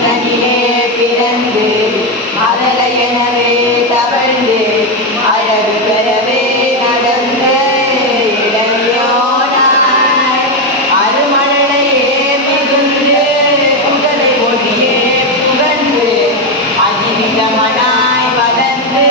மனிதனிலே பிறந்து மதலை எனவே தவழ்ந்து அழகு பெறவே நடந்த இளையோனாய் அருமழையே மிகுந்து புகழை ஒளியே புகழ்ந்து அஜீவிதமனாய் வளர்ந்து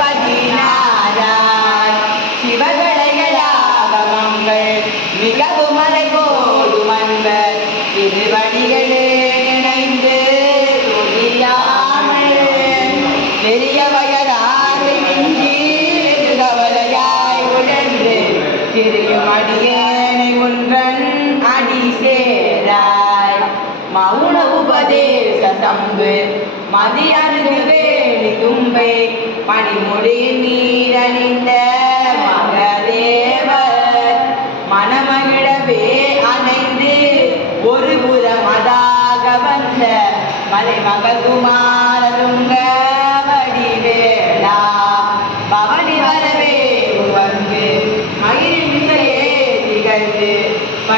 பதினாராய் சிவகளைகளாகமங்கள் மிகவும் மலை போ பெரிய வயதாசை மிஞ்சி கவலையாய் உழன்று திரியும் அடியேனை ஒன்றன் அடி சேராய் மௌன உபதேச சம்பு மதி அருகு வேலி தும்பை பனிமொழியின் மீதணிந்த மகதேவர் மனமகிழவே அணைந்து ஒரு புறம் அதாக வந்த மலை மககுமார